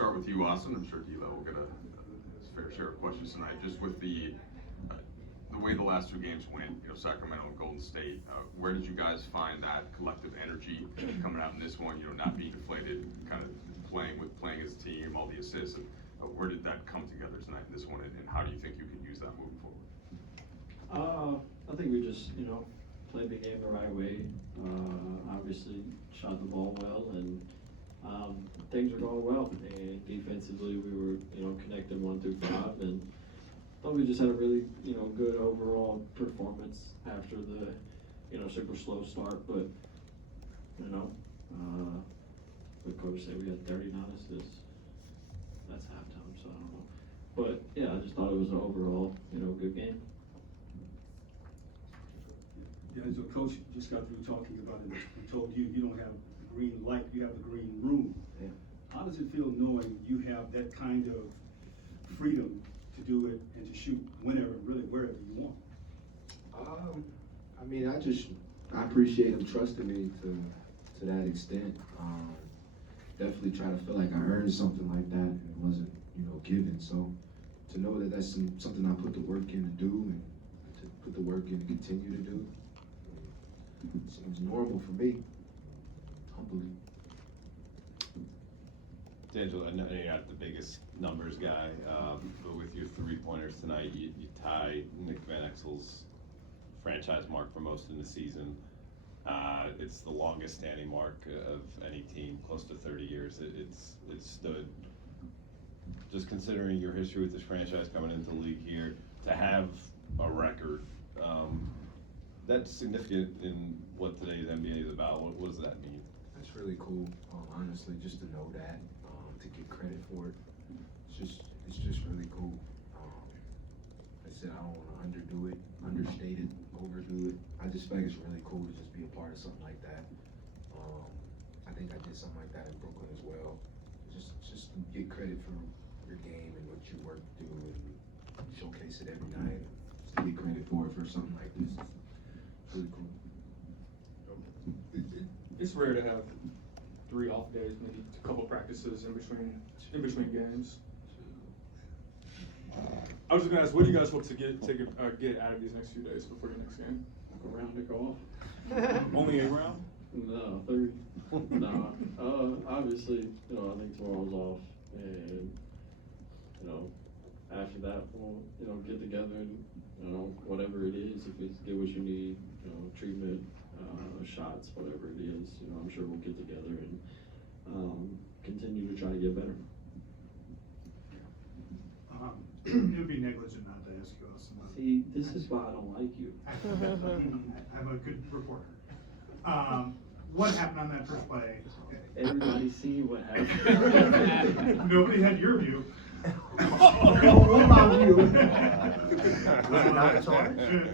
start with you, Austin. I'm sure D'Lo will get a fair share of questions tonight. Just with the way the last two games went, Sacramento and Golden State, where did you guys find that collective energy coming out in this one? Not being deflated, kind of playing as a team, all the assists, and where did that come together tonight in this one, and how do you think you can use that moving forward? I think we just, played the game the right way. Obviously, shot the ball well, and things were going well. And defensively, we were, connecting 1 through 5, and thought we just had a really, good overall performance after the, super slow start. But, the coach said we had 39 assists. That's halftime, so I don't know. But yeah, I just thought it was an overall, good game. Yeah, so Coach just got through talking about it. He told you don't have the green light, you have the green room. Yeah. How does it feel knowing you have that kind of freedom to do it and to shoot whenever, really wherever you want? I appreciate him trusting me to that extent. Definitely try to feel like I earned something like that and it wasn't, given. So to know that that's something I put the work in to do and to put the work in to continue to do, seems normal for me, humbly. D'Angelo, I know you're not the biggest numbers guy, but with your 3-pointers tonight, you tie Nick Van Exel's franchise mark for most in the season. It's the longest standing mark of any team, close to 30 years. It's stood. Just considering your history with this franchise coming into the league here, to have a record, that's significant in what today's NBA is about. What does that mean? That's really cool, honestly, just to know that, to get credit for it. It's just really cool. I said I don't want to understate it, overdo it. I just feel like it's really cool to just be a part of something like that. I think I did something like that in Brooklyn as well. Just get credit for your game and what you work through and showcase it every night. Just to get credit for it for something like this. It's really cool. It's rare to have 3 off days, maybe a couple practices in between games. I was just gonna ask, what do you guys hope to get out of these next few days before your next game? A round to golf. Only a round? No, 3. No. Obviously, I think tomorrow's off, and after that we'll get together and whatever it is, if it's get what you need, treatment, shots, whatever it is, I'm sure we'll get together and continue to try to get better. It would be negligent not to ask you, Austin. See, this is why I don't like you. I'm a good reporter. What happened on that first play? Everybody see what happened. Nobody had your view. What about you? Was it not a charge?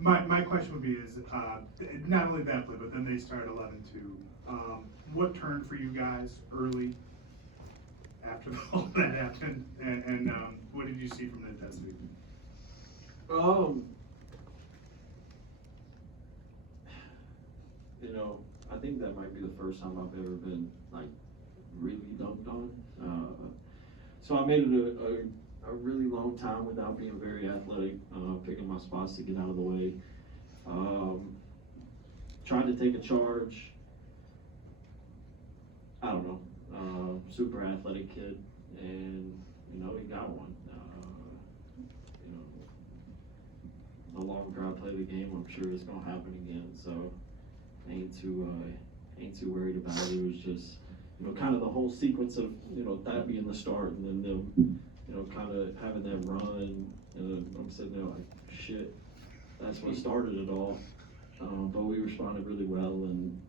My question would be is, not only that play, but then they started 11-2. What turned for you guys early after all that happened? And what did you see from the intensity? I think that might be the first time I've ever been really dunked on. So I made it a really long time without being very athletic, picking my spots to get out of the way. Tried to take a charge. I don't know, super athletic kid, and he got one. The longer I play the game, I'm sure it's gonna happen again. So ain't too worried about it. It was just kind of the whole sequence of that being the start, and then them kind of having that run, and I'm sitting there like, shit, that's what started it all. But we responded really well, and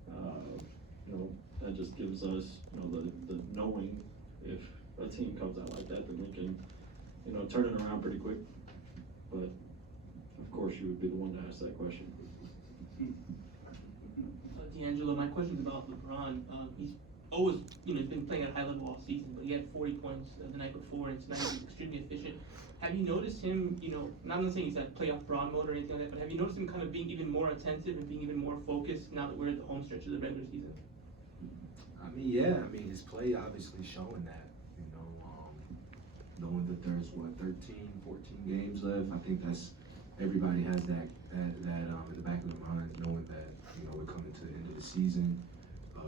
that just gives us the knowing if a team comes out like that, then we can turn it around pretty quick. But of course you would be the one to ask that question. D'Angelo, my question's about LeBron. He's always, he's been playing at a high level all season, but he had 40 points the night before, and tonight he's extremely efficient. Have you noticed him, not saying he's at playoff Bron mode or anything like that, but have you noticed him kind of being even more attentive and being even more focused now that we're at the home stretch of the regular season? Yeah, his play obviously showing that. you know, knowing that there's 13, 14 games left. I think everybody has that in the back of their mind, knowing that, you know, we're coming to the end of the season,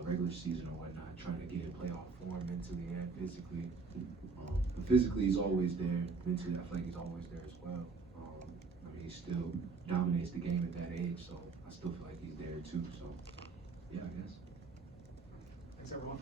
regular season or whatnot, trying to get in playoff form mentally and physically. But physically, he's always there. Mentally, I feel like he's always there as well. I mean, he still dominates the game at that age, so I still feel like he's there too. So, yeah, I guess. Thanks, everyone.